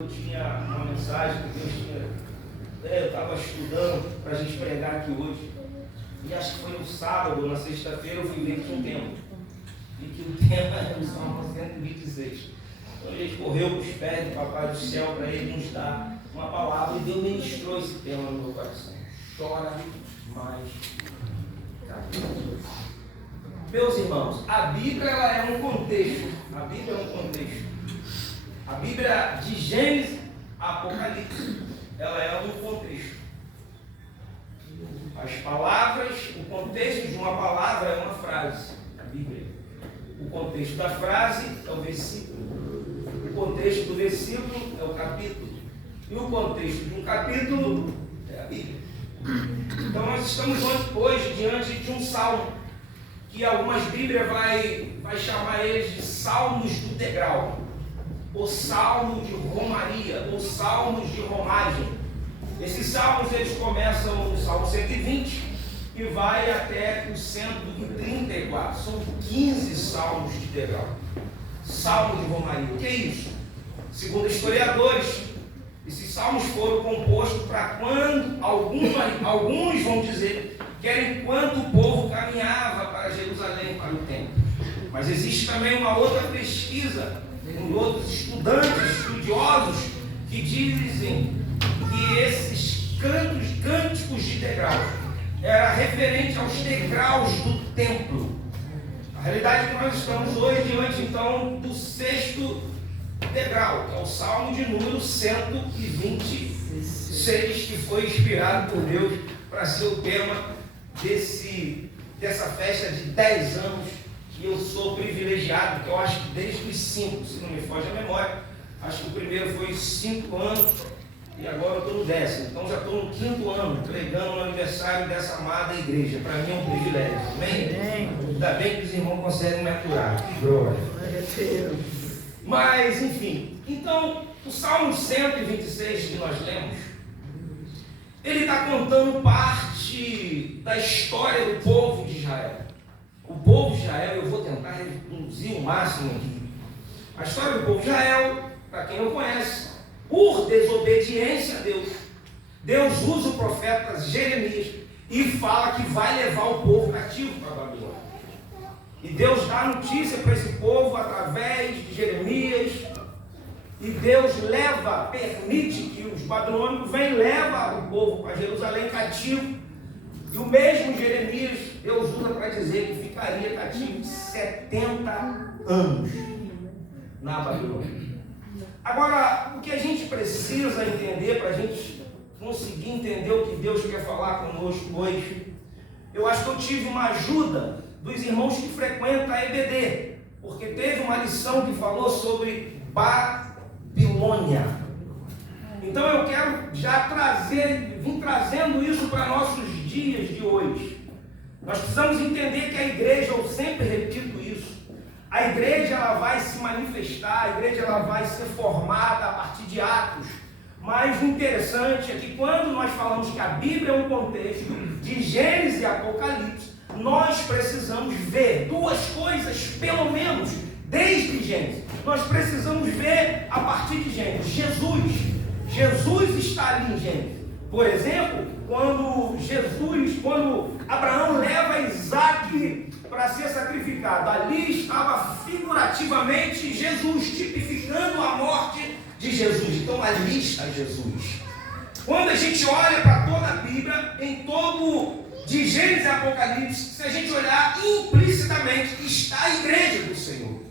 Eu tinha uma mensagem que Deus tinha. Eu estava estudando para a gente pregar aqui hoje. E acho que foi no sábado ou na sexta-feira eu fui ver que tinha um tema. E que o tema era o Salmo 126. Então a gente correu para os pés do Papai do Céu para ele nos dar uma palavra. E Deus ministrou esse tema no meu coração. Chora mais. Meus irmãos, a Bíblia ela é um contexto. A Bíblia é um contexto. A Bíblia de Gênesis a Apocalipse, ela é um contexto. As palavras, o contexto de uma palavra é uma frase, a Bíblia. O contexto da frase é o versículo. O contexto do versículo é o capítulo. E o contexto de um capítulo é a Bíblia. Então nós estamos hoje diante de um salmo, que algumas Bíblias vai chamar eles de salmos do degrau, ou salmo de romaria, ou salmos de romagem. Esses salmos eles começam no Salmo 120 e vai até o 134. São 15 salmos de degrau. Salmo de romaria. O que é isso? Segundo historiadores, esses salmos foram compostos para quando, alguns vão dizer, que era enquanto o povo caminhava para Jerusalém, para o templo. Mas existe também uma outra pesquisa, com outros estudiosos, que dizem que esses cânticos de degraus era referente aos degraus do templo. A realidade é que nós estamos hoje diante então do sexto degrau, que é o Salmo de número 126, que foi inspirado por Deus para ser o tema dessa festa de 10 anos. E eu sou privilegiado, porque eu acho que desde os 5, se não me foge a memória, acho que o primeiro foi 5 anos e agora eu estou no 10º. Então já estou no 5º ano, pregando no aniversário dessa amada igreja. Para mim é um privilégio, amém? Ainda bem que os irmãos conseguem me aturar. Glória. Mas, enfim, então, o Salmo 126 que nós lemos, ele está contando parte da história do povo de Israel. O povo de Israel, eu vou tentar reduzir o máximo aqui. A história do povo de Israel, para quem não conhece, por desobediência a Deus, Deus usa o profeta Jeremias e fala que vai levar o povo cativo para a Babilônia. E Deus dá notícia para esse povo através de Jeremias. E Deus permite que os babilônicos venham e levam o povo para Jerusalém cativo. E o mesmo Jeremias, Deus usa para dizer que ficaria cativo 70 anos na Babilônia. Agora, o que a gente precisa entender, para a gente conseguir entender o que Deus quer falar conosco hoje, eu acho que eu tive uma ajuda dos irmãos que frequentam a EBD, porque teve uma lição que falou sobre Babilônia. Então eu quero já vim trazendo isso para nossos dias de hoje. Nós precisamos entender que a igreja, eu sempre repito isso, a igreja ela vai se manifestar, a igreja ela vai ser formada a partir de Atos. Mas o interessante é que quando nós falamos que a Bíblia é um contexto de Gênesis e Apocalipse, nós precisamos ver duas coisas, pelo menos, desde Gênesis. Nós precisamos ver a partir de Gênesis. Jesus está ali em Gênesis. Por exemplo, quando Abraão leva Isaac para ser sacrificado, ali estava figurativamente Jesus, tipificando a morte de Jesus. Então ali está Jesus. Quando a gente olha para toda a Bíblia, de Gênesis a Apocalipse, se a gente olhar implicitamente, está a igreja do Senhor.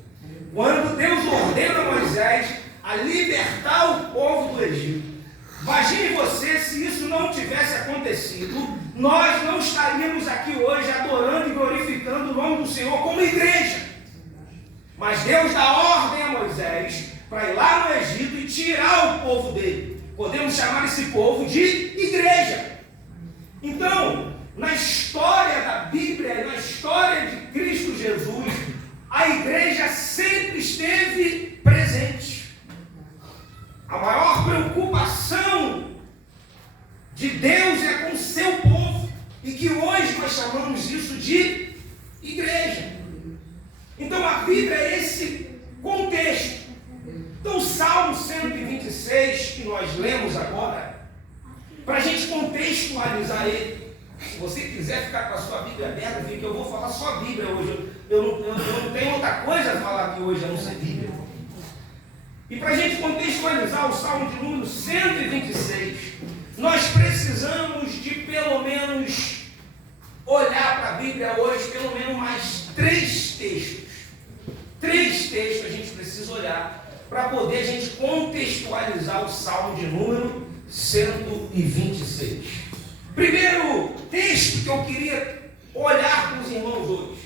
Quando Deus ordena a Moisés a libertar o povo do Egito, imagine você se isso não tivesse acontecido, nós não estaríamos aqui hoje adorando e glorificando o nome do Senhor como igreja. Mas Deus dá ordem a Moisés para ir lá no Egito e tirar o povo dele. Podemos chamar esse povo de igreja. Então, na história da Bíblia, na história de Cristo Jesus, a igreja sempre esteve presente. A maior preocupação de Deus é com o seu povo, e que hoje nós chamamos isso de igreja. Então a Bíblia é esse contexto. Então o Salmo 126 126 que nós lemos agora, para a gente contextualizar ele. Se você quiser ficar com a sua Bíblia aberta, fica, eu vou falar só a Bíblia hoje. Eu não tenho outra coisa a falar aqui hoje, a não ser Bíblia. E para a gente contextualizar o Salmo de número 126, nós precisamos de pelo menos olhar para a Bíblia hoje, pelo menos mais 3 textos. 3 textos a gente precisa olhar para poder a gente contextualizar o Salmo de número 126. Primeiro texto que eu queria olhar com os irmãos hoje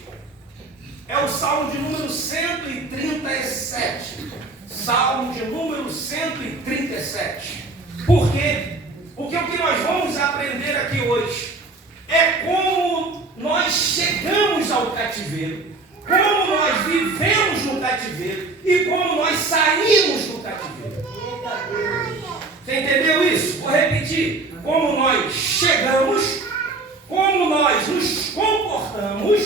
é o Salmo de número 137. Salmo de número 137. Por quê? Porque o que nós vamos aprender aqui hoje é como nós chegamos ao cativeiro, como nós vivemos no cativeiro e como nós saímos do cativeiro. Você entendeu isso? Vou repetir. Como nós chegamos, como nós nos comportamos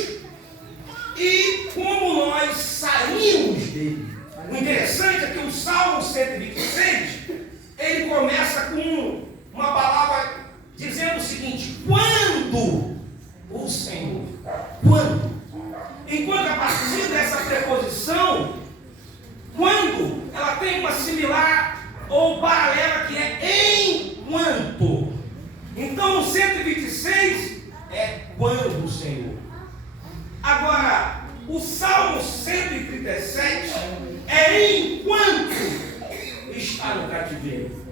e como nós saímos dele. O interessante é que o Salmo 126, ele começa com uma palavra dizendo o seguinte: quando o Senhor, quando. Enquanto a partir dessa preposição, quando, ela tem uma similar ou paralela que é enquanto. Então, o 126 é quando o Senhor. Agora, o Salmo 137 é enquanto está no cativeiro.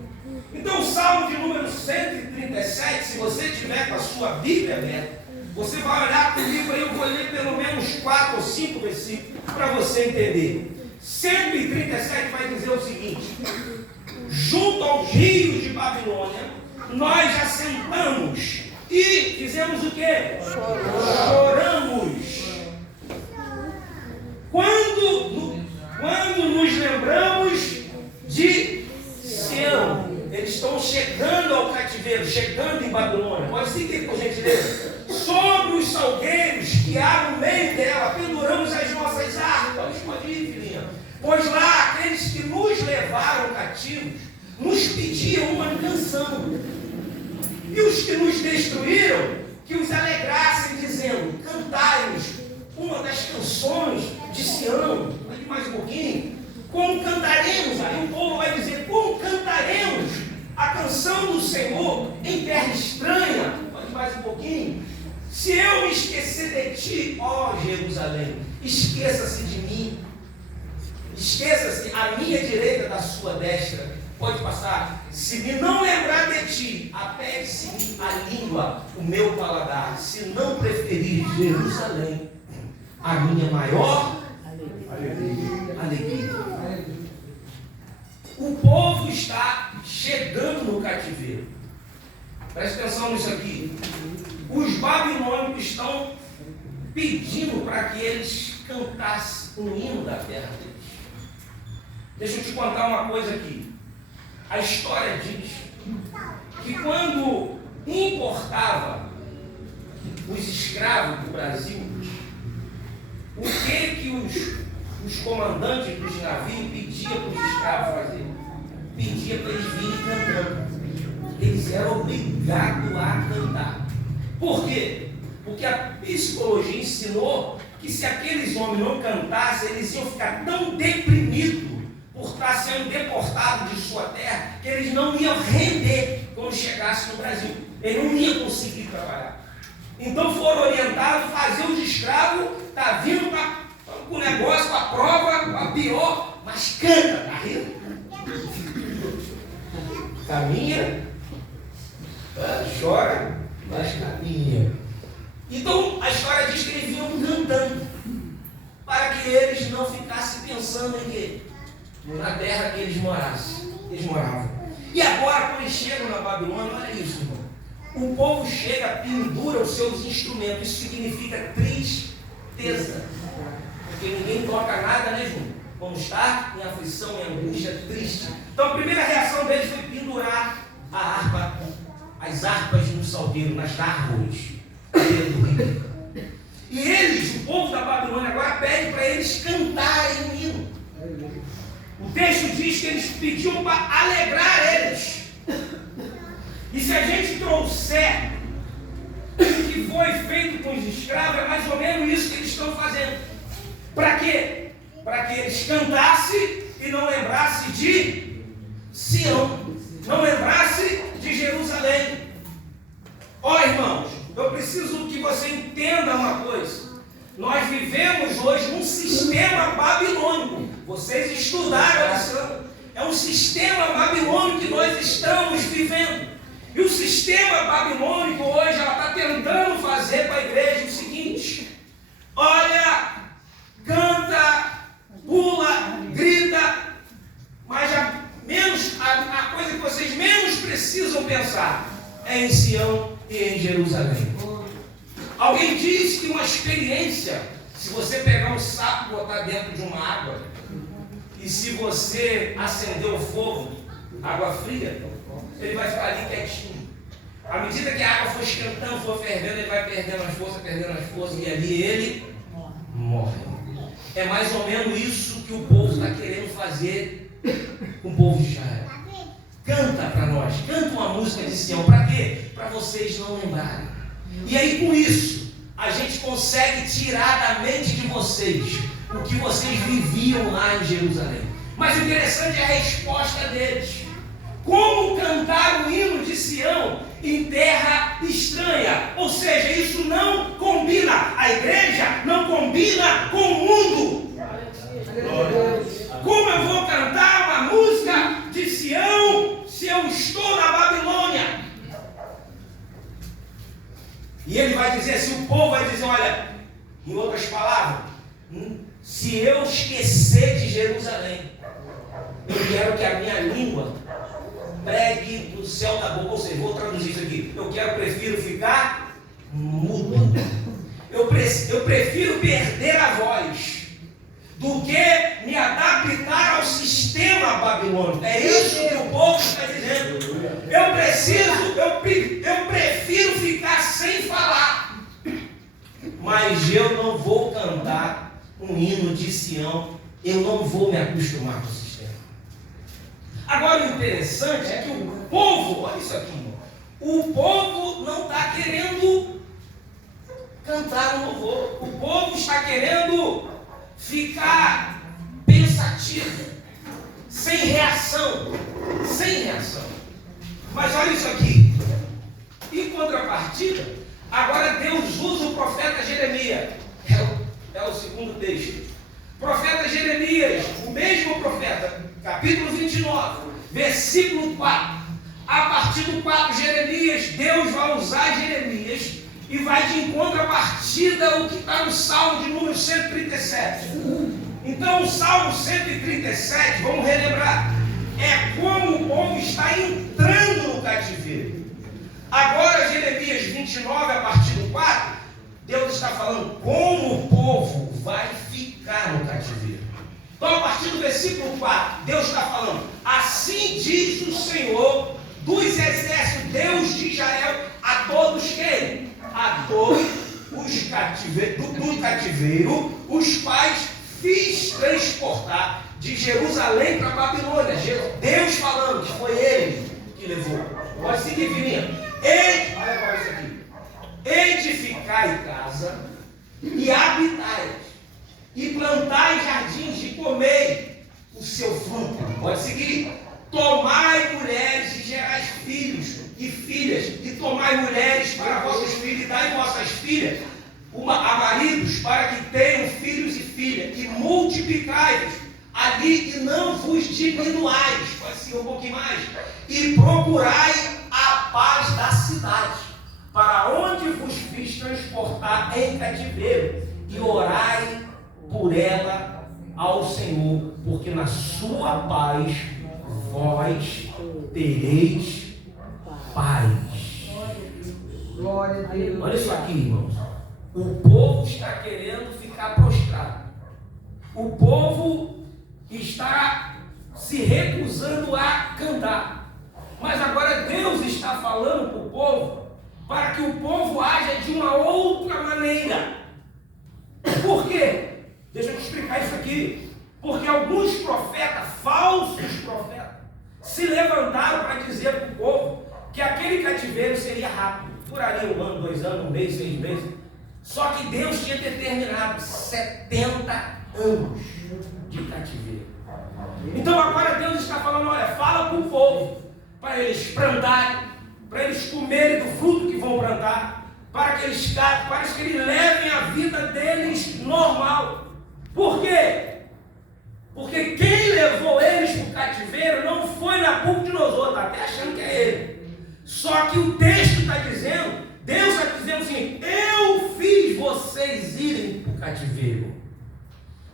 Então, o Salmo de número 137, se você tiver com a sua Bíblia aberta, você vai olhar comigo aí, eu vou ler pelo menos 4 ou 5 versículos para você entender. 137 vai dizer o seguinte: junto aos rios de Babilônia, nós assentamos e fizemos o quê? Choramos. Quando nos lembramos de Sião, eles estão chegando ao cativeiro, chegando em Babilônia. Pode seguir, por gentileza. Sobre os salgueiros que há no meio dela, penduramos as nossas harpas. Pode ir, filhinha. Pois lá, aqueles que nos levaram cativos, nos pediam uma canção. E os que nos destruíram, que os alegrassem, dizendo: cantai-nos uma das canções de Sião. Mais um pouquinho. Como cantaremos? Aí o povo vai dizer: como cantaremos a canção do Senhor em terra estranha? Pode mais um pouquinho. Se eu me esquecer de ti, ó Jerusalém, esqueça-se de mim. Esqueça-se à minha direita da sua destra. Pode passar. Se me não lembrar de ti, apede-se-me a língua, o meu paladar. Se não preferir Jerusalém, a minha maior alegria. O povo está chegando no cativeiro. Preste atenção nisso aqui. Os babilônicos estão pedindo para que eles cantassem o hino da terra deles. Deixa eu te contar uma coisa aqui. A história diz que quando importava os escravos do Brasil, o que os comandantes dos navios pediam para os escravos fazer? Pedia para eles virem cantando. Eles eram obrigados a cantar. Por quê? Porque a psicologia ensinou que se aqueles homens não cantassem, eles iam ficar tão deprimidos por estar sendo deportados de sua terra, que eles não iam render quando chegassem no Brasil. Eles não iam conseguir trabalhar. Então foram orientados a fazer os escravos, tá vindo com o negócio, com a prova, com a pior, mas canta, tá rindo? Caminha, chora, mas caminha. Então a história diz que eles vinham cantando, para que eles não ficassem pensando em quê? Na terra que eles moravam. E agora, quando eles chegam na Babilônia, olha isso, irmão. O povo chega, pendura os seus instrumentos. Isso significa tristeza. Porque ninguém toca nada, né, Júnior? Como está em aflição, em angústia, triste. Então a primeira reação deles foi pendurar a harpa, as harpas no salgueiro, nas árvores. E eles, o povo da Babilônia, agora pede para eles cantarem o hino. O O texto diz que eles pediam para alegrar eles. E se a gente trouxer o que foi feito com os escravos, é mais ou menos isso que eles estão fazendo. Para quê? Para que eles cantassem e não lembrassem de Sião, não lembrassem de Jerusalém. Ó irmãos, eu preciso que você entenda uma coisa. Nós vivemos hoje num sistema babilônico. Vocês estudaram a lição. É um sistema babilônico que nós estamos vivendo. E o sistema babilônico hoje, ela está tentando fazer para a igreja o seguinte: olha, canta, pula, grita, mas a coisa que vocês menos precisam pensar é em Sião e em Jerusalém. Alguém diz que uma experiência, se você pegar um sapo e botar dentro de uma água, e se você acender o fogo, água fria, ele vai ficar ali quietinho. À medida que a água for esquentando, for fervendo, ele vai perdendo as forças, e ali ele morre. É mais ou menos isso que o povo está querendo fazer com o povo de Israel. Canta para nós, canta uma música de Sião. Para quê? Para vocês não lembrarem. E aí com isso, a gente consegue tirar da mente de vocês o que vocês viviam lá em Jerusalém. Mas o interessante é a resposta deles. Como cantar o hino de Sião em terra estranha? Ou seja, isso não combina. A igreja não combina com o mundo. Como eu vou cantar uma música de Sião se eu estou na Babilônia? E ele vai dizer assim, o povo vai dizer, olha, em outras palavras, se eu esquecer de Jerusalém, eu quero que a minha língua pregue no céu da boca. Ou seja, vou traduzir isso aqui. Prefiro ficar mudo. Eu prefiro perder a voz do que me adaptar ao sistema babilônico. É isso que o povo está dizendo. Eu prefiro ficar sem falar. Mas eu não vou cantar um hino de Sião. Eu não vou me acostumar com o sistema. Agora o interessante é que o povo, olha isso aqui, irmão, o povo não está querendo cantar um louvor. O povo está querendo ficar pensativo, sem reação. Mas olha isso aqui. Em contrapartida, agora Deus usa o profeta Jeremias. É o segundo texto. Profeta Jeremias, o mesmo profeta, capítulo 29, versículo 4. A partir do 4, Jeremias, Deus vai usar Jeremias e vai de contrapartida o que está no Salmo de número 137. Então o Salmo 137, vamos relembrar, é como o povo está entrando no cativeiro. Agora Jeremias 29, a partir do 4, Deus está falando como o povo vai ficar no cativeiro. Então a partir do versículo 4, Deus está falando, assim diz o Senhor dos exércitos, Deus de Israel, a todos quem? A todos os do cativeiro, os quais fiz transportar de Jerusalém para a Babilônia. Deus falando que foi Ele que levou. Pode seguir, filhinha. Olha agora isso aqui. Edificai casa e habitai, e plantai jardins e comei o seu fruto. Pode seguir. Tomai mulheres e gerais filhos e filhas, e tomai mulheres para vossos filhos, e dai vossas filhas a maridos, para que tenham filhos e filhas, e multiplicai-vos ali, e não vos diminuais. Pode seguir um pouquinho mais. E procurai a paz da cidade, para onde vos fiz transportar em cativeiro, e orai por ela ao Senhor, porque na sua paz vós tereis paz. Glória a Deus. Olha isso aqui, irmãos. O povo está querendo ficar prostrado. O povo está se recusando a cantar. Mas agora Deus está falando para o povo, para que o povo haja de uma outra maneira. Por quê? Deixa eu te explicar isso aqui. Porque alguns profetas, falsos profetas, se levantaram para dizer para o povo que aquele cativeiro seria rápido. Duraria 1 ano, 2 anos, 1 mês, 6 meses. Só que Deus tinha determinado 70 anos de cativeiro. Então agora Deus está falando, olha, fala para o povo, para eles plantarem, para eles comerem do fruto que vão plantar, para que eles levem a vida deles normal. Por quê? Porque quem levou eles para o cativeiro não foi Nabucodonosor, está até achando que é ele. Só que o texto está dizendo, Deus está dizendo assim, eu fiz vocês irem para o cativeiro.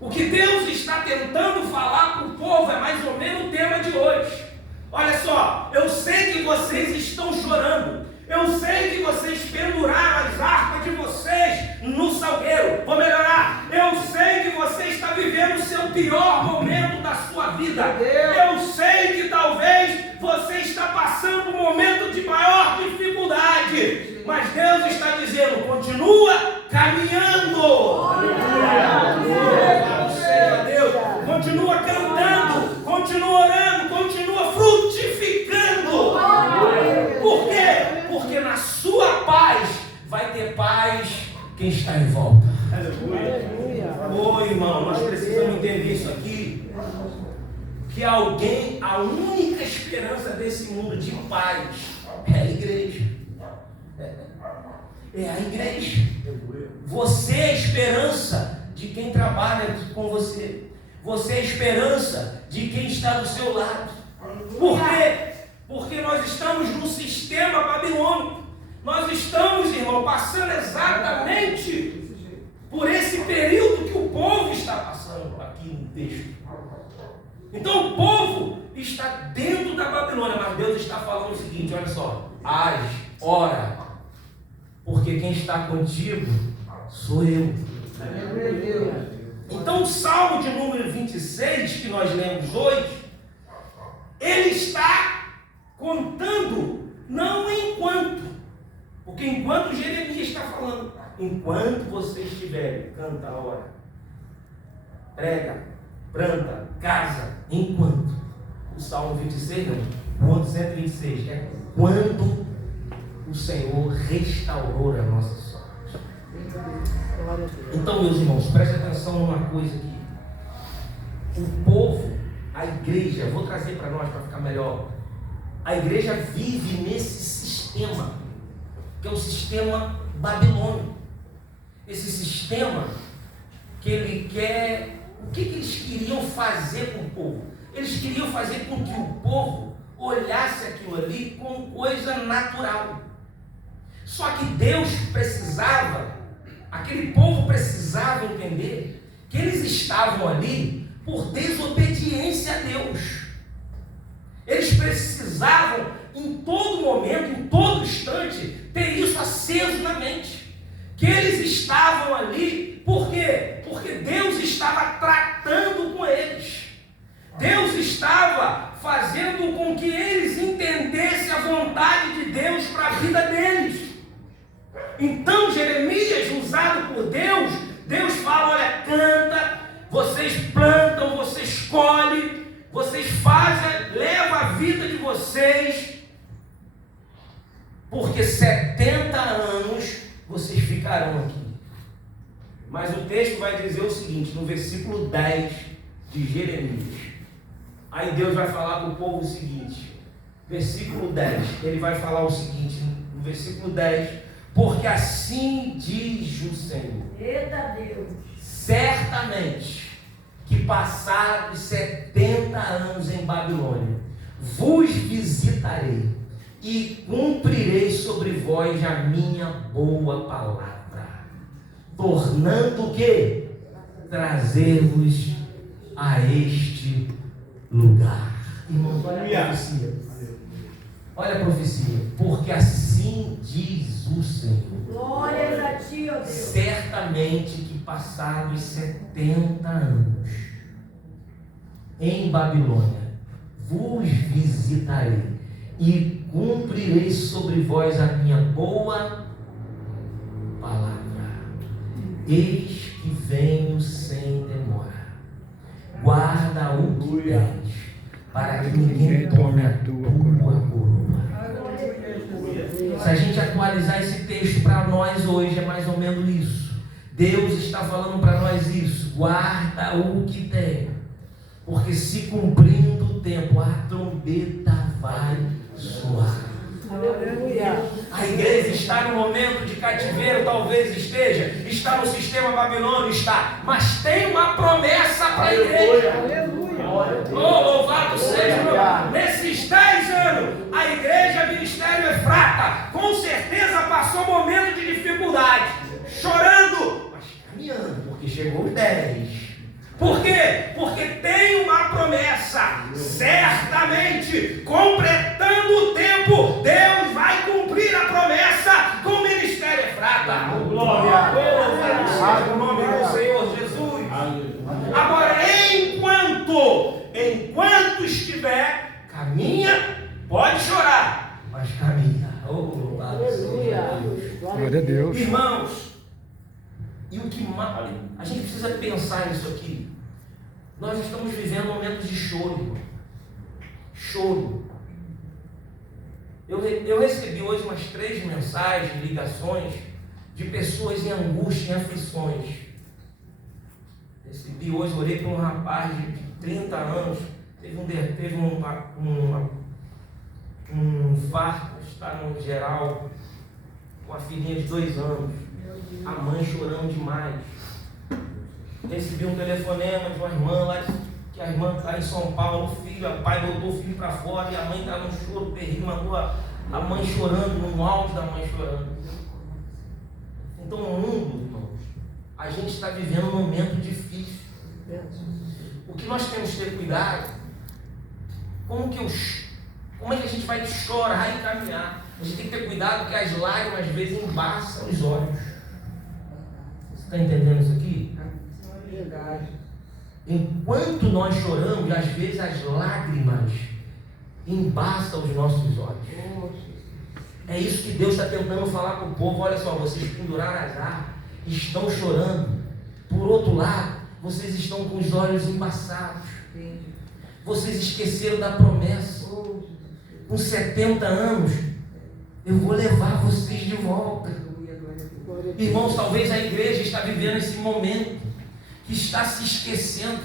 O que Deus está tentando falar para o povo é mais ou menos o tema de hoje. Olha só, eu sei que vocês estão chorando, eu sei que vocês penduraram as harpas de vocês no salgueiro. Vou melhorar, eu sei que você está vivendo o seu pior momento da sua vida. Eu sei que talvez você está passando um momento de maior dificuldade, mas Deus está dizendo, continua caminhando. Deus, continua cantando, continua orando, continua frutificando. Por quê? Porque na sua paz vai ter paz quem está em volta. Oi, irmão, nós precisamos entender isso aqui. Que alguém, a única esperança desse mundo de paz é a igreja. É a igreja. Você é a esperança de quem trabalha com você. Você é a esperança de quem está do seu lado. Por quê? Porque nós estamos num sistema babilônico. Nós estamos, irmão, passando exatamente por esse período que o povo está passando aqui no texto. Então o povo está dentro da Babilônia, mas Deus está falando o seguinte, olha só, age, ora, porque quem está contigo sou eu. Então o Salmo de número 26, que nós lemos hoje, ele está contando, não enquanto, porque enquanto Jeremias está falando, enquanto você estiver, canta, ora, prega, planta, casa, enquanto. O Salmo 26, não, o 126, é quando o Senhor restaurou a nossa sorte. Então, meus irmãos, prestem atenção numa coisa aqui. O povo, a igreja, vou trazer para nós para ficar melhor. A igreja vive nesse sistema, que é o sistema babilônico. Esse sistema que ele quer. O que eles queriam fazer com o povo? Eles queriam fazer com que o povo olhasse aquilo ali como coisa natural. Só que Deus precisava, aquele povo precisava entender que eles estavam ali por desobediência a Deus. Eles precisavam, em todo momento, em todo instante, ter isso aceso na mente. Que eles estavam ali, por quê? Porque Deus estava tratando com eles. Deus estava fazendo com que eles entendessem a vontade de Deus para a vida deles. Então Jeremias, usado por Deus, Deus fala, olha, canta, vocês plantam, vocês colhem, vocês fazem, leva a vida de vocês, porque 70 anos vocês ficarão aqui. Mas o texto vai dizer o seguinte, no versículo 10 de Jeremias. Aí Deus vai falar para o povo o seguinte, versículo 10, ele vai falar o seguinte, no versículo 10, porque assim diz o Senhor. Eita Deus! Certamente que passados 70 anos em Babilônia, vos visitarei e cumprirei sobre vós a minha boa palavra, tornando o quê? Trazer-vos a este lugar. Irmãos, olha a profecia. Olha a profecia. Porque assim diz o Senhor. Glórias a ti, ó Deus. Certamente que passados 70 anos em Babilônia, vos visitarei e cumprirei sobre vós a minha boa palavra. Eis que venho sem demora. guarda o que tens, para que ninguém tome a tua coroa. Se a gente atualizar esse texto para nós hoje, é mais ou menos isso. Deus está falando para nós isso: guarda o que tem, porque se cumprindo o tempo, a trombeta vai soar. A igreja está no momento de cativeiro, talvez esteja, está no sistema babilônico, está, mas tem uma promessa para a igreja. Oh, louvado seja Deus. Nesses 10 anos, a igreja Ministério Efrata com certeza passou momento de dificuldade, chorando, mas caminhando, porque chegou os 10. Por quê? Porque tem uma promessa. Certamente, completando o tempo, Deus vai cumprir a promessa com o Ministério Efrata. Glória! Glória! O nome do Senhor Jesus. Agora, enquanto estiver, caminha, pode chorar, mas caminha. Oh, glória a Deus. Irmãos, e o que mais? A gente precisa pensar nisso aqui. Nós estamos vivendo momentos de choro, irmão. Choro. Eu recebi hoje umas 3 mensagens, ligações de pessoas em angústia, em aflições. Recebi hoje, orei para um rapaz de 30 anos, teve um infarto, está no geral, com a filhinha de 2 anos, a mãe chorando demais. Recebi um telefonema de uma irmã lá, que a irmã está em São Paulo, o pai botou o filho para fora e a mãe está num choro terrível, mandou a mãe chorando, no áudio da mãe chorando. Então o mundo, irmãos, a gente está vivendo um momento difícil. O que nós temos que ter cuidado, como é que a gente vai chorar e caminhar? A gente tem que ter cuidado porque as lágrimas às vezes embaçam os olhos. Você está entendendo isso aqui? Enquanto nós choramos, às vezes as lágrimas embaçam os nossos olhos. É isso que Deus está tentando falar para o povo. Olha só, vocês penduraram as armas, estão chorando. Por outro lado, vocês estão com os olhos embaçados. Vocês esqueceram da promessa. Com 70 anos, eu vou levar vocês de volta. Irmãos, talvez a igreja está vivendo esse momento, que está se esquecendo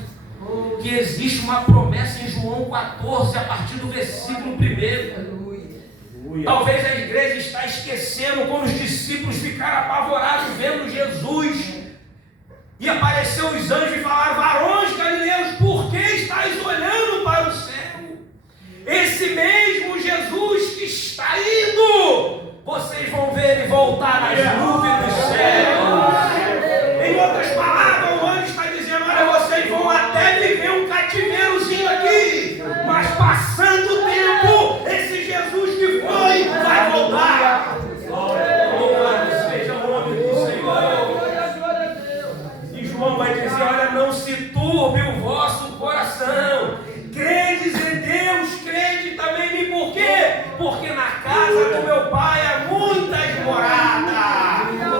que existe uma promessa em João 14, a partir do versículo 1. Talvez a igreja está esquecendo quando os discípulos ficaram apavorados vendo Jesus e apareceu os anjos e falaram: varões galileus, por que estáis olhando para o céu? Esse mesmo Jesus que está indo, vocês vão ver e voltar nas nuvens do céu. Em outras palavras, o anjo está dizendo: olha, vocês vão até viver um cativeirozinho aqui, mas passando o tempo, esse Jesus que foi vai voltar. Louvado seja o nome do Senhor. E João vai dizer: olha, não se turbe o vosso coração. Credes em Deus, crede também em mim. Por quê? Porque na casa do meu pai há muitas moradas.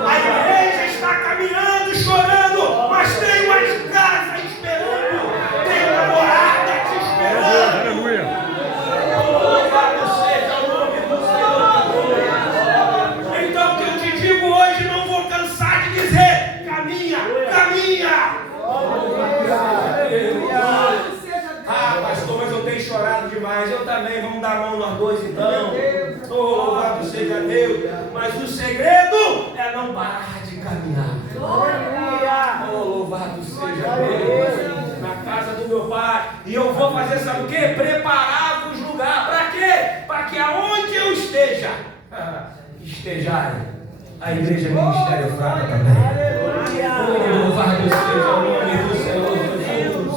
A igreja está caminhando, chorando, mas tem uma casa esperando, tem uma morada te esperando. Louvado seja o nome do Senhor. Então, o que eu te digo hoje, não vou cansar de dizer: caminha, caminha. Ah, pastor, mas eu tenho chorado demais. Eu também. Vamos dar a mão nós dois então. Louvado seja Deus. Mas o segredo é não parar de caminhar. Louvado seja Deus. Na casa do meu pai. E eu vou fazer, sabe o quê? Preparar-vos lugar. Para quê? Para que aonde eu esteja, estejai a igreja Ministério Efrata também. Louvado seja o nome do Senhor Jesus.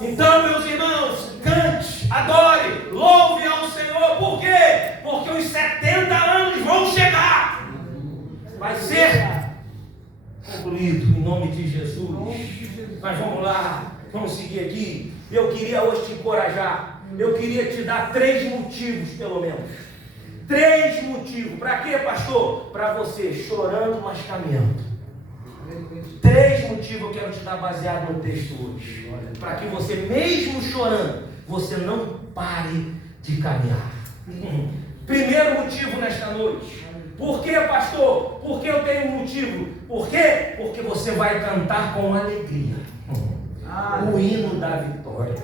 Então, meus irmãos, cante, adore, louve ao Senhor. Por quê? Porque os 70 anos vão chegar. Vai ser concluído em nome de Jesus. Mas vamos lá, vamos seguir aqui. Eu queria hoje te encorajar. Eu queria te dar 3 motivos, pelo menos. 3 motivos. Para quê, pastor? Para você chorando, mas caminhando. 3 motivos eu quero te dar baseado no texto hoje. Para que você, mesmo chorando, você não pare de caminhar. Primeiro motivo nesta noite. Por quê, pastor? Porque eu tenho um motivo. Por quê? Porque você vai cantar com alegria o hino da vitória.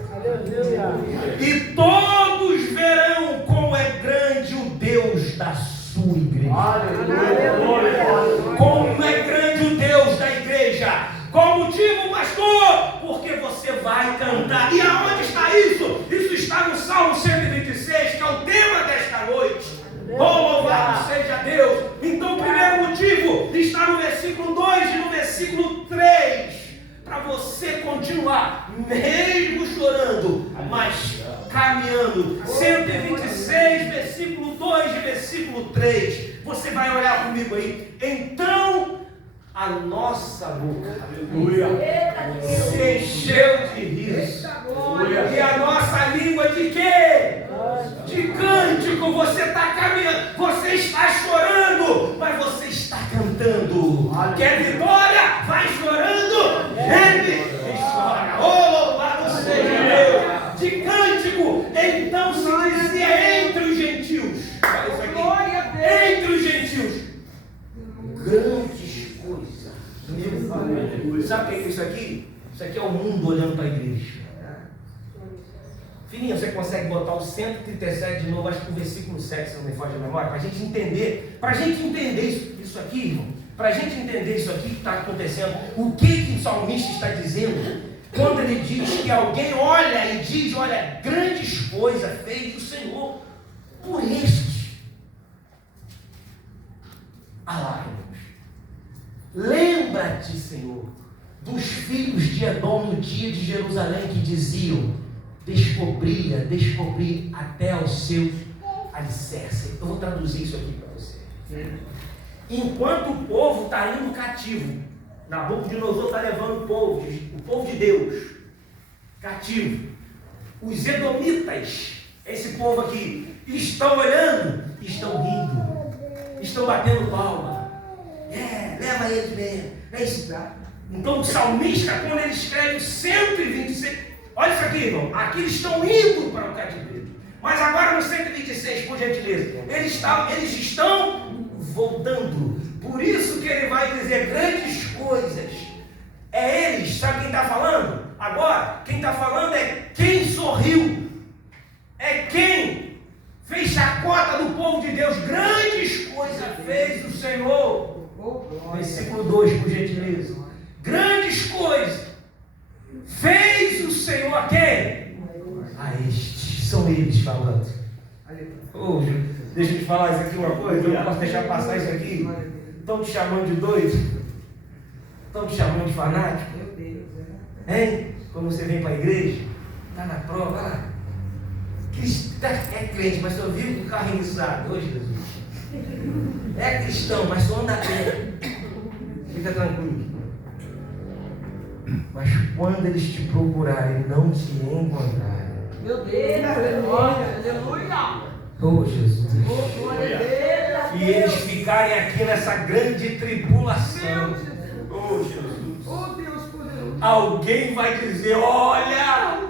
E todos verão como é grande o Deus da sua igreja. Como é grande o Deus da igreja. Qual o motivo, pastor? Porque você vai cantar. E aonde está isso? Isso está no Salmo 126, que é o tema desta noite. Oh, louvado seja Deus. Então o primeiro motivo está no versículo 2 e no versículo 3. Para você continuar, mesmo chorando, mas caminhando. 126, versículo 2 e versículo 3. Você vai olhar comigo aí. Então a nossa boca se encheu de riso. E a nossa língua de quê? De cântico. Você está caminhando, você está chorando, mas você está cantando. Quer vitória? Vai chorando, geme e chora. Oh, louvado seja Deus. De cântico. Então se dizia entre os gentios. Olha isso aqui. Entre os gentios. Grandes coisas. Sabe o que é isso aqui? Isso aqui é o mundo olhando para a igreja. Fininho, você consegue botar o 137 de novo, acho que o versículo 7, se não me foge a memória, para a gente entender isso aqui, irmão, para a gente entender isso aqui que está acontecendo, o que o salmista está dizendo, quando ele diz que alguém olha e diz, olha, grandes coisas fez o Senhor por este. Ah, lembra-te, Senhor, dos filhos de Edom no dia de Jerusalém que diziam, descobri até os seus alicerces. Eu vou traduzir isso aqui para você. Enquanto o povo está indo cativo, Nabucodonosor está levando o povo de Deus, cativo. Os edomitas, esse povo aqui, estão olhando, estão rindo, estão batendo palma. Leva eles mesmo. É isso. Então o salmista, quando ele escreve 126, olha isso aqui, irmão. Aqui eles estão indo para o cativeiro. Mas agora no 126, por gentileza, eles estão voltando. Por isso que ele vai dizer grandes coisas. É eles, sabe quem está falando? Agora, quem está falando é quem sorriu. É quem fez chacota do povo de Deus. Grandes coisas fez o Senhor. Versículo 2, por gentileza. Grandes coisas fez o Senhor a quem? A estes. São eles falando. Oh, deixa eu te falar isso aqui uma coisa. Eu não posso deixar passar isso aqui. Estão te chamando de doido? Estão te chamando de fanático? Hein? Quando você vem para a igreja, está na prova. É crente, mas só vive com o carro iniciado. Ô Jesus. É cristão, mas só anda bem. Fica tranquilo. Mas quando eles te procurarem, não te encontrarem. Meu Deus, aleluia. Oh Jesus. Oh, glória a Deus. E eles ficarem aqui nessa grande tribulação. Oh Jesus. Oh Deus poderoso. Alguém vai dizer, olha,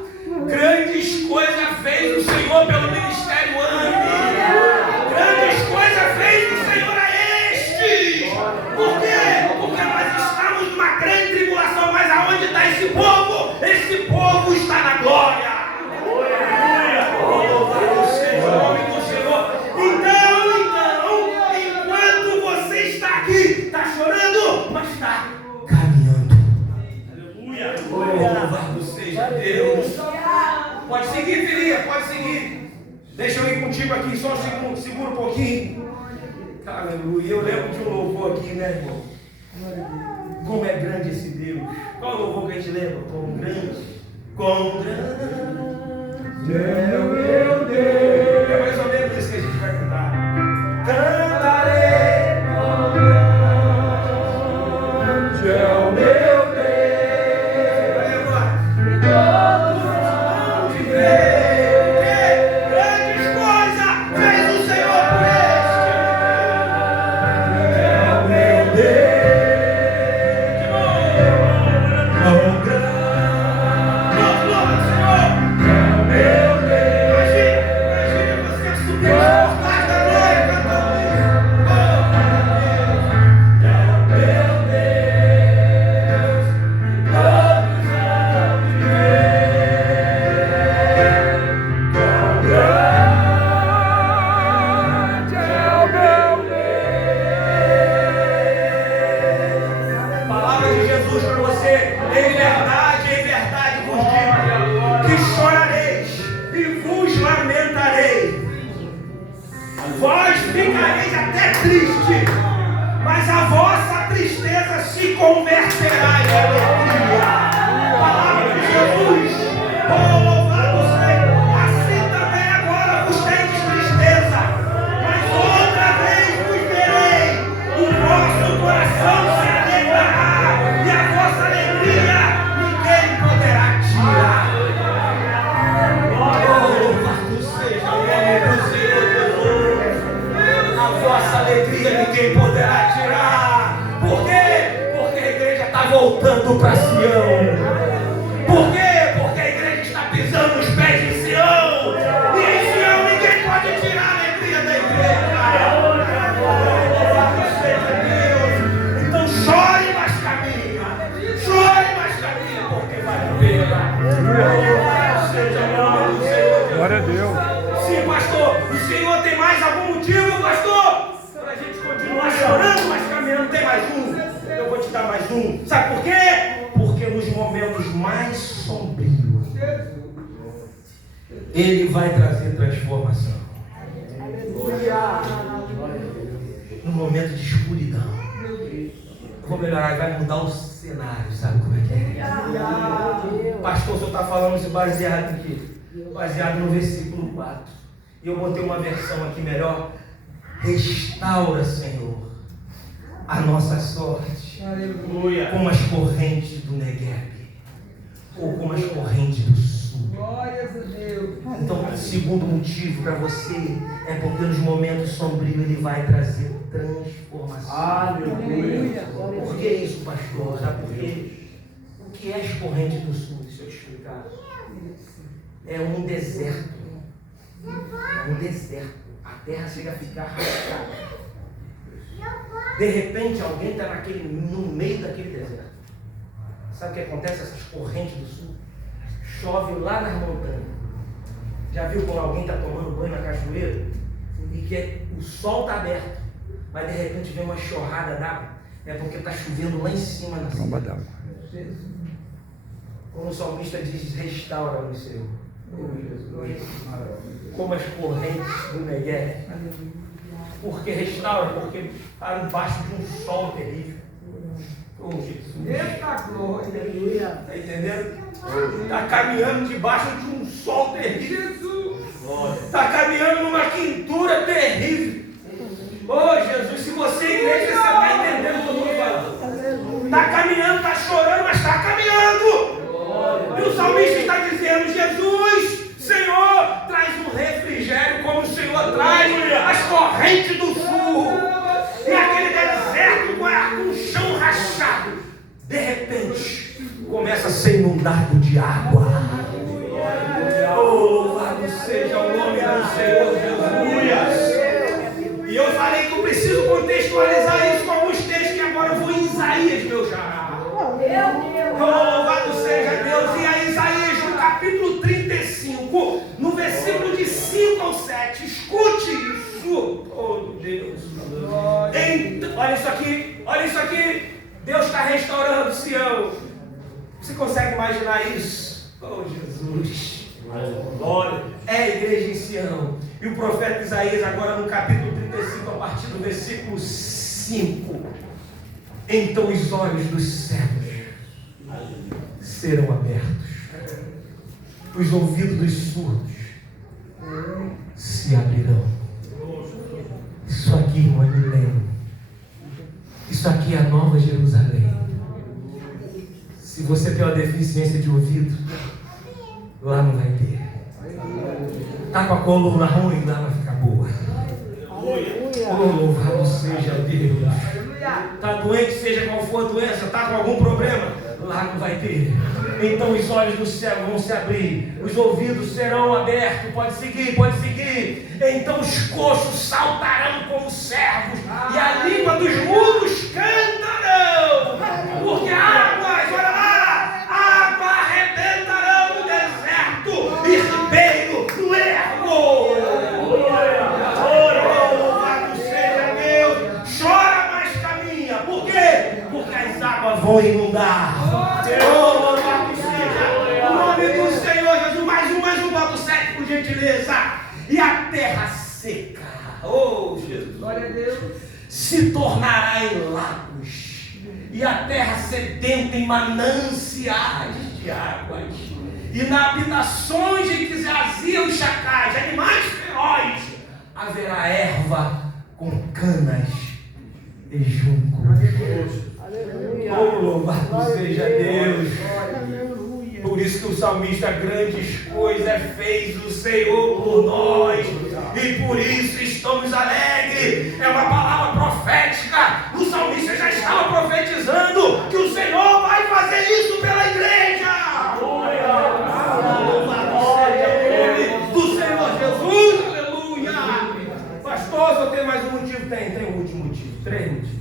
grandes coisas fez o Senhor pelo ministério Anne. Grandes coisas fez o Senhor a estes. Por quê? Porque nós estamos numa grande tribulação, mas aonde está esse povo? Esse povo está na glória. Louvado seja o nome do Senhor. Então, enquanto você está aqui, está chorando, mas está caminhando. Aleluia. Louvado seja Deus. Pode seguir, filha, pode seguir. Deixa eu ir contigo aqui, só um segundo, segura um pouquinho. Aleluia. Eu lembro de um louvor aqui, né, irmão? Como é grande esse Deus. Qual é o louvor que a gente lembra? Quão grande. Quão grande é o meu Deus. É mais ou menos isso que a gente vai cantar. Cantarei. Quão grande é o meu Deus. Vai agora. E todos vão te ver. Grandes coisas fez o Senhor por este. É o meu Deus. converterá em alegria. Palavra de Jesus. Oh, louvado seja. Assim também agora vos tendes tristeza, mas outra vez vos verei. O vosso coração se alegrará e a vossa alegria ninguém poderá tirar. Oh, louvado seja o nome do Senhor Jesus. A vossa alegria ninguém poderá tirar. Por quê? Porque a igreja está voltando para Sião. Por quê? Porque a igreja está pisando nos pés de Sião. E em Sião ninguém pode tirar a alegria da igreja. Louvado seja Deus. Então chore, mas caminha. Chore, mas caminha, porque vale a pena. Louvado seja o nome do Senhor Jesus. Glória a Deus. Sim, pastor. O Senhor tem mais algum motivo, pastor? Para a gente continuar chorando, mas caminhando. Tem mais um. Eu vou te dar mais um. Sabe por quê? Porque nos momentos mais sombrios, Ele vai trazer transformação. No momento de escuridão, eu vou melhorar, vai mudar o cenário. Sabe como é que é? Pastor, o senhor está falando isso baseado em quê? Baseado no versículo 4. E eu botei uma versão aqui melhor. Restaura, Senhor, a nossa sorte, como as correntes do Negueb, ou como as correntes do sul. Glórias a Deus. Então, o segundo motivo para você é porque nos momentos sombrios Ele vai trazer transformação. Aleluia. Por que isso, pastor? Sabe por quê? O que é as correntes do sul? Deixa eu te explicar. É um deserto. É um deserto. A terra chega a ficar rasgada. De repente, alguém está no meio daquele deserto. Sabe o que acontece? Essas correntes do sul chove lá nas montanhas. Já viu quando alguém está tomando banho na cachoeira e que o sol está aberto, mas de repente vem uma chorrada d'água? É porque está chovendo lá em cima na Bomba cidade. d'água. Como o salmista diz, restaura-me, Senhor. Como as correntes do Negueb. Por que restaura? Porque está embaixo de um sol terrível. Oh, Jesus. Eita glória. Está entendendo? Está caminhando debaixo de um sol terrível. Jesus. Está caminhando numa quintura terrível. Oh, Jesus, se você é igreja, você está entendendo o que eu estou falando. Está caminhando, está chorando, mas está caminhando. E o salmista está dizendo: Jesus, Senhor, traz um refrigério como o Senhor traz as correntes do sul. E aquele deserto com o chão rachado, de repente, começa a ser inundado de água. Oh, louvado seja o nome do Senhor Jesus. E eu falei que eu preciso contextualizar isso com alguns textos, que agora eu vou em Isaías, meu xará. Oh, louvado seja Deus. E aí, Isaías, no capítulo 35, no versículo de 5 ao 7, escute isso. Oh, Deus. Olha isso aqui, olha isso aqui. Deus está restaurando Sião. Você consegue imaginar isso? Oh, Jesus. Glória. É a igreja em Sião. E o profeta Isaías, agora no capítulo 35, a partir do versículo 5. Então os olhos dos cegos serão abertos, os ouvidos dos surdos se abrirão. Isso aqui, irmão, é milênio. Isso aqui é a Nova Jerusalém. Se você tem uma deficiência de ouvido, lá não vai ter. Está com a coluna ruim, lá vai ficar boa. Oh, louvado seja Deus. Está doente, seja qual for a doença, está com algum problema, lá não vai ter. Então os olhos do céu vão se abrir, os ouvidos serão abertos. Pode seguir, pode seguir. Então os coxos saltarão como servos, e a língua dos mudos cantarão. Porque águas, olha lá, água arrebentarão no deserto, e ribeiro no ermo. Louvado seja Deus. Chora, mas caminha. Por quê? Porque as águas vão inundar. Oh, louvado seja o nome do Senhor Jesus. Mais um, bota o 7, por gentileza. E a terra seca, oh Jesus, Glória a Deus. se tornará em lagos, e a terra sedenta em mananciais de águas, e nas habitações em que jaziam os chacais, animais ferozes, haverá erva com canas e juncos. Aleluia. Oh, louvado seja Deus. Por isso que o salmista, grandes coisas fez o Senhor por nós, e por isso estamos alegres. É uma palavra profética. O salmista já estava profetizando que o Senhor vai fazer isso pela igreja. Louvado seja o nome do Senhor Jesus. Aleluia. Pastor, só tem mais um motivo? Tem um último motivo. 3 motivos.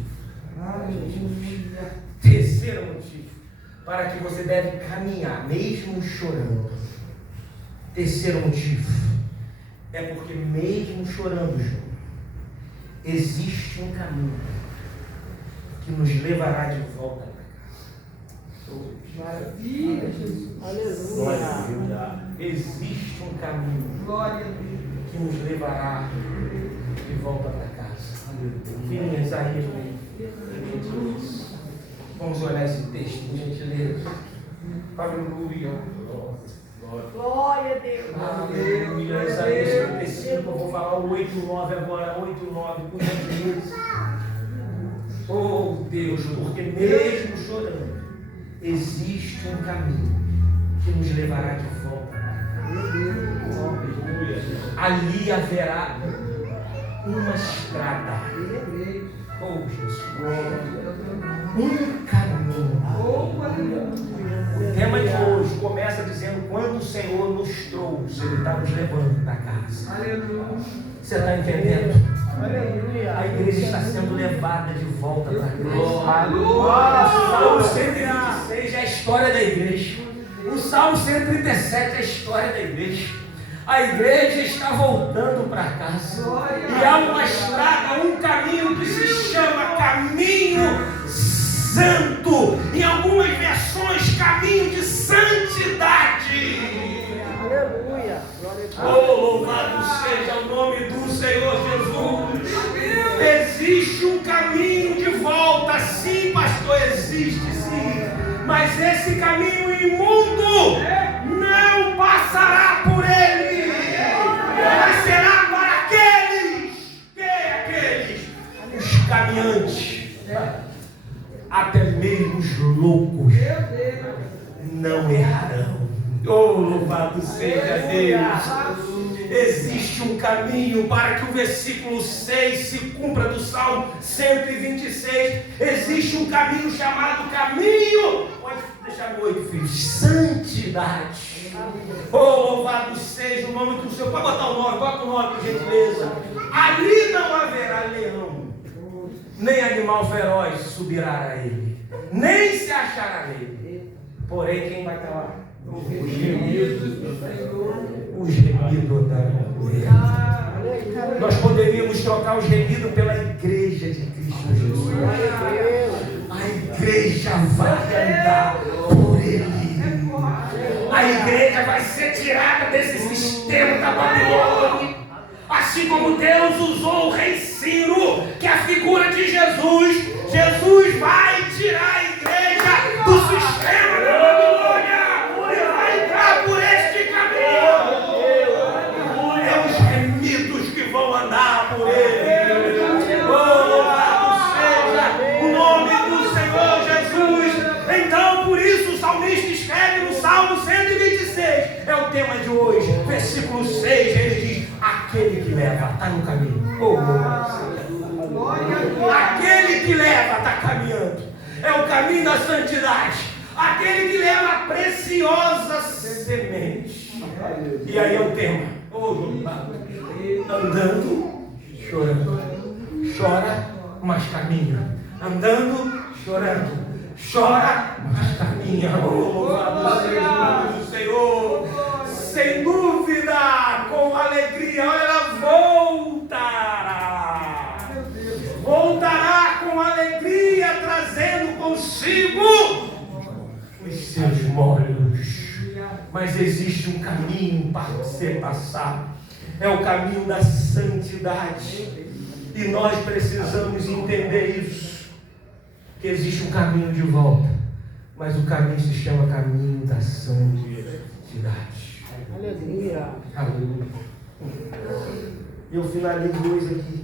Terceiro motivo para que você deve caminhar, mesmo chorando. Terceiro motivo é porque mesmo chorando, João, existe um caminho que nos levará de volta para casa. Maravilha, Jesus. Aleluia. Existe um caminho que nos levará de volta para casa. Filhinha, Isaías, vamos olhar esse texto, por gentileza. Aleluia. Glória a Deus. Aleluia. Isaías 55, eu vou falar o 8:9 agora. 8:9, por gentileza. Oh Deus, porque mesmo chorando, existe um caminho que nos levará de volta. Ali haverá uma estrada. Oh Jesus. Um caminho. O tema de hoje começa dizendo quando o Senhor nos trouxe, Ele está nos levando para casa. Você está entendendo? A igreja está sendo levada de volta para casa. O Salmo 126 é a história da igreja. O Salmo 137 é a história da igreja. A igreja está voltando para casa. E há uma estrada, um caminho que se chama Caminho Santo. Em algumas versões, caminho de santidade. Aleluia. Oh, louvado seja o nome do Senhor Jesus. Existe um caminho de volta, sim, pastor, existe sim. Mas esse caminho imundo não passará por ele. Mas será para aqueles. Quem é aqueles? Os caminhantes. Até mesmo os loucos não errarão. Oh, louvado seja Deus. Existe um caminho para que o versículo 6 se cumpra do Salmo 126. Existe um caminho chamado caminho. Pode deixar no 8, filhos. Santidade. Oh, louvado seja o nome do Senhor. Pode botar o nome, bota o nome, por gentileza. Ali não haverá leão, nem animal feroz subirá a ele, nem se achará nele. Porém, quem vai estar lá? Os gemidos do Senhor. Os gemidos da glória. Nós poderíamos trocar os gemidos pela igreja de Cristo Jesus. A igreja vai andar por ele. A igreja vai ser tirada desse sistema da Babilônia. Assim como Deus usou o rei Ciro, que é a figura de Jesus, Jesus vai tirar a igreja do sistema da Babilônia e vai entrar por este caminho. É os remidos que vão andar por ele. Louvado seja o nome do Senhor Jesus. Então, por isso, o salmista escreve no Salmo 126, é o tema de hoje, versículo 6, ele diz: aquele que leva está no caminho. Aquele que leva está caminhando. É o caminho da santidade. Aquele que leva a preciosa semente. E aí é o tema. Andando, chorando. Chora, mas caminha. Andando, chorando. Chora, mas caminha. Louvado seja o nome do Senhor. Sem dúvida, com alegria, ela voltará. Voltará com alegria, trazendo consigo os seus molhos. Mas existe um caminho para ser passado. É o caminho da santidade. E nós precisamos entender isso. que existe um caminho de volta, mas o caminho se chama caminho da santidade. Aleluia. Aleluia. Eu finalizo hoje aqui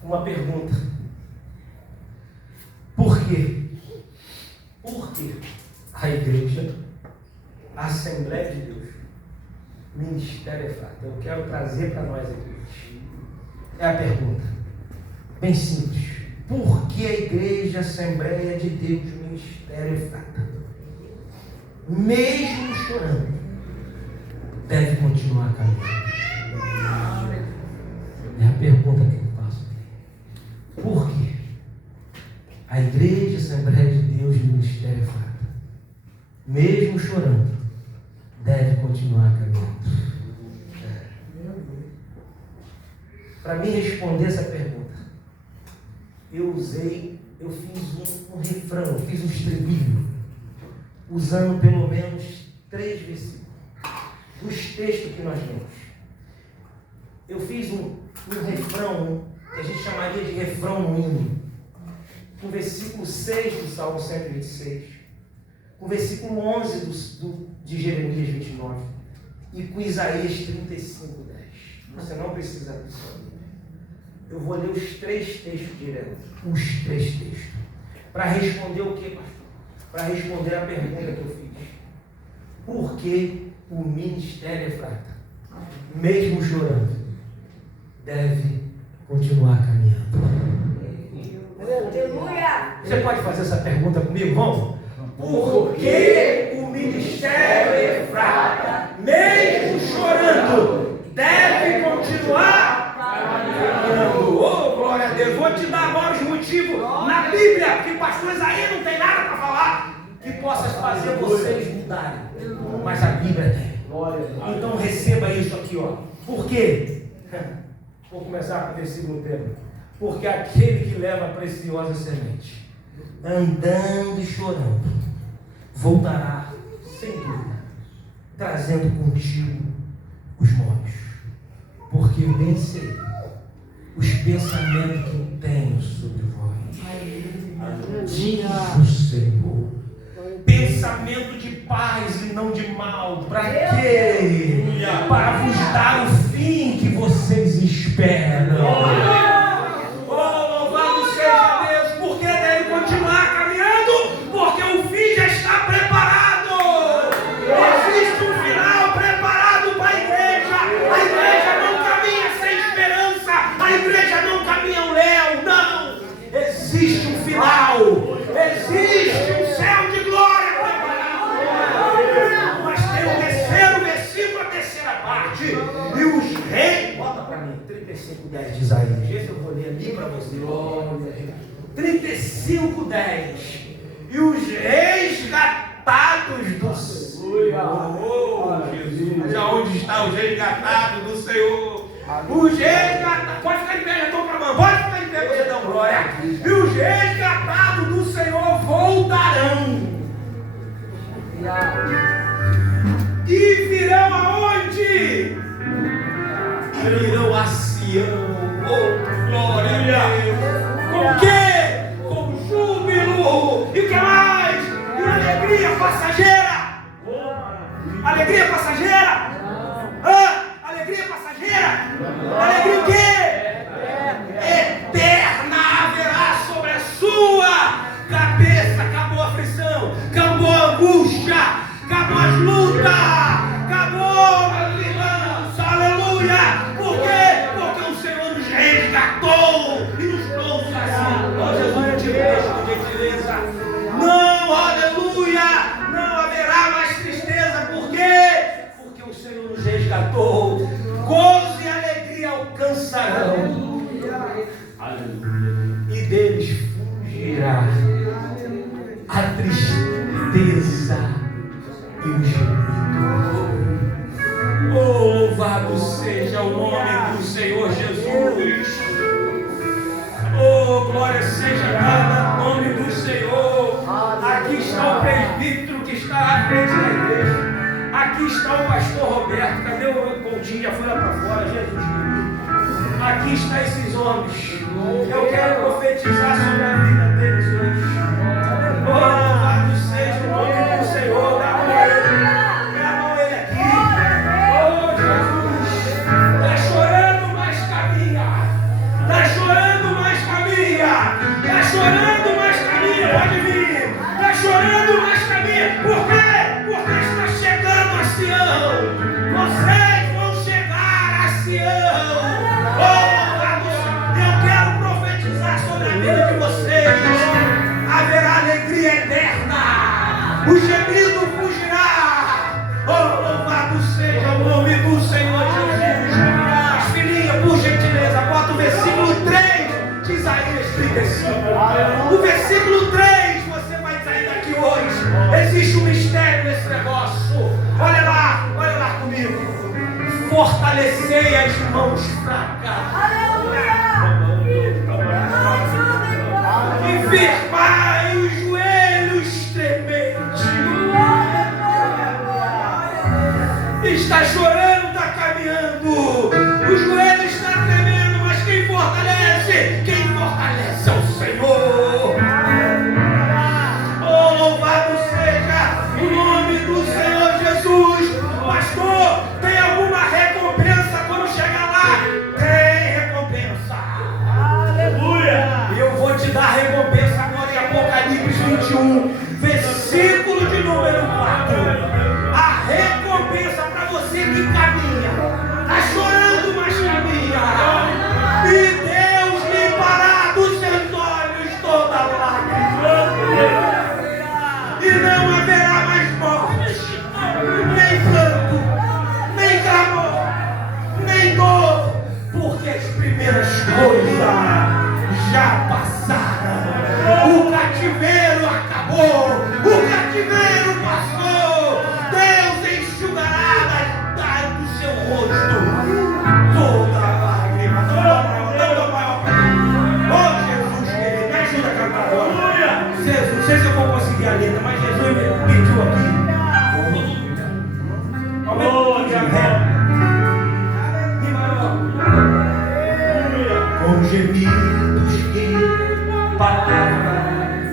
com uma pergunta. Por quê? Por que a igreja, a Assembleia de Deus, Ministério Efrata? Eu quero trazer para nós aqui. É a pergunta. Bem simples. Por que a igreja, a Assembleia de Deus, Ministério Efrata, mesmo chorando, deve continuar caminhando? É a pergunta que eu faço. Por quê? A igreja, a Assembleia de Deus, Ministério Efrata, mesmo chorando, deve continuar caminhando. Para mim responder essa pergunta, eu fiz um refrão, eu fiz um estribilho, usando pelo menos 3 versículos dos textos que nós lemos. Eu fiz um refrão, que a gente chamaria de refrão no hino, com o versículo 6 do Salmo 126, com o versículo 11 de Jeremias 29 e com Isaías 35, 10. Você não precisa disso. Eu vou ler os 3 textos direto. Os 3 textos. Para responder o que, pastor? Para responder a pergunta que eu fiz. Por que o Ministério Efrata, mesmo chorando, deve continuar caminhando? Aleluia. Você pode fazer essa pergunta comigo? Vamos? Por que o Ministério Efrata, mesmo chorando, deve continuar caminhando? Oh, glória a Deus! Vou te dar agora os motivos na Bíblia, que pastores aí não tem nada para falar, que possa fazer vocês mudarem. Mas a Bíblia tem. Então receba isso aqui, ó. Por quê? Vou começar com o versículo 1. Porque aquele que leva a preciosa semente, andando e chorando, voltará, sem dúvida, trazendo contigo os molhos. Porque eu bem sei os pensamentos que tenho sobre vós, diz o Senhor. Pensamento de paz e não de mal. Para quê? Para vos dar o fim que vocês esperam. Oh, louvado seja Deus. Porque deve continuar caminhando? Porque o fim já está preparado. Existe um final preparado para a igreja. A igreja não caminha sem esperança. A igreja não caminha ao léu. Não. Existe um final. Existe um céu de glória preparado. Mas tem o terceiro versículo, a terceira parte. E os reis, bota para mim, 35:10 de Isaías. Esse eu vou ler ali para você. 35:10. E os resgatados do Senhor. Oh, Jesus. Aonde está os resgatados do Senhor? Os resgatados. Pode ficar de pé, já estou para a mão. Pode ficar de pé, você dá glória. E os resgatados do Senhor voltarão. E virão aonde? Virão a Sião. Oh, glória a Deus. Com o quê? Com júbilo. E o que mais? E alegria passageira. Alegria passageira? Alegria passageira? Alegria o quê? Eterna haverá sobre a sua cabeça. Acabou a aflição, acabou a angústia, acabou as lutas, acabou, meus irmãos, aleluia. Por quê? Porque o Senhor nos resgatou e nos trouxe assim. Oh, Jesus, te deixa com gentileza. Não, aleluia, não haverá mais tristeza. Por quê? Porque o Senhor nos resgatou. Gozo e alegria alcançarão. E deles fugirá a tristeza e o gemido. Oh, louvado seja o nome do Senhor Jesus. Oh, glória seja cada nome do Senhor. Aqui está o presbítero que está à frente da igreja. Aqui está o pastor Roberto. Cadê o Coutinho? Já foi lá para fora, Jesus. Aqui estão esses homens. Eu quero profetizar sobre a vida deles hoje. Oh, louvado seja o nome do Senhor. Dá a mão a ele. Dá a mão a ele aqui. Oh, Jesus. Está chorando, mas caminha. Está chorando, mas caminha. Está chorando, mas caminha. Pode vir. Está chorando, mas caminha. Por quê? Porque está chegando a Sião. Vocês vão chegar a Sião. Eu quero profetizar sobre a vida de vocês. Haverá alegria eterna. O gemido fugirá. Oh, louvado seja o nome do Senhor Jesus. Filhinha, por gentileza, bota o versículo 3 de Isaías 35. O versículo 3, você vai sair daqui hoje. Existe um mistério nesse negócio. Olha lá comigo. Fortalecei as mãos fracas. E firmai os joelhos trementes. Está chorando, está caminhando. O joelho está tremendo, mas quem fortalece? Quem fortalece é o Senhor. Oh, louvado seja o nome do Senhor Jesus. Pastor, tem alguma recompensa quando chegar lá? Tem recompensa. Aleluia. E eu vou te dar recompensa agora em Apocalipse 21, versículo de número 4. A recompensa para você que caminha. Está chorando, mas caminha. E Deus limpará dos seus olhos toda lágrima. E não haverá mais morte, nem pranto, nem clamor, nem dor, porque as primeiras coisas já passaram. O cativeiro acabou, o cativeiro passou. Deus enxugará do seu rosto toda lágrima. Oh, Jesus querido, me ajuda a cantar agora. Jesus, não sei se eu vou conseguir a letra, mas Jesus me pediu aqui. Com gemidos que palavras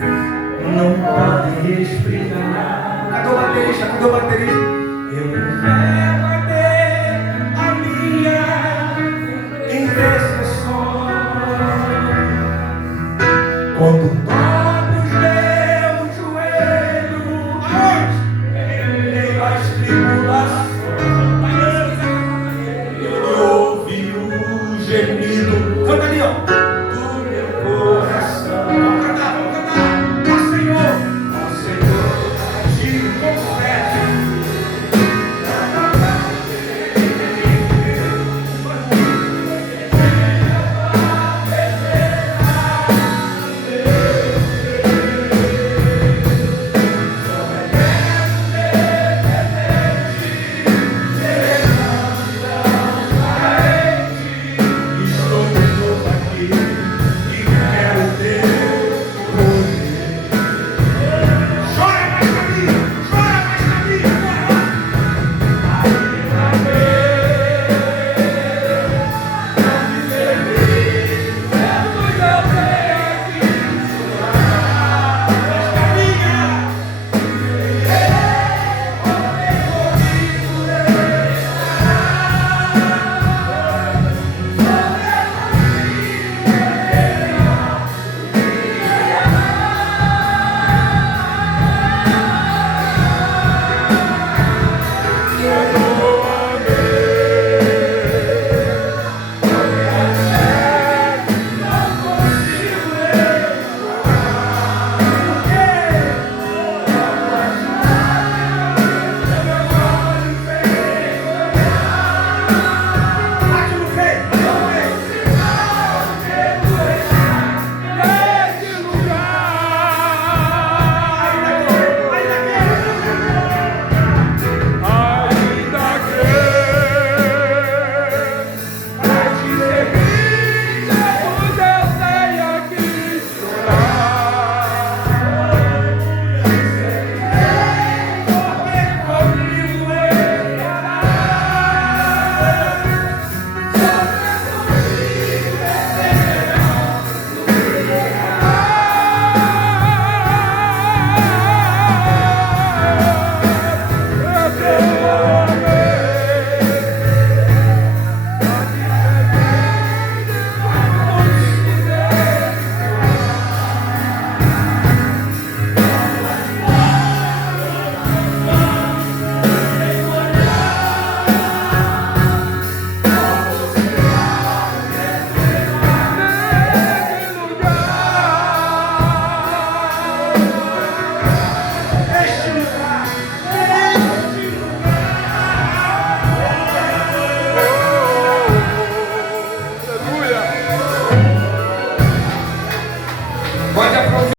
não podem explicar. Cadê o baterista?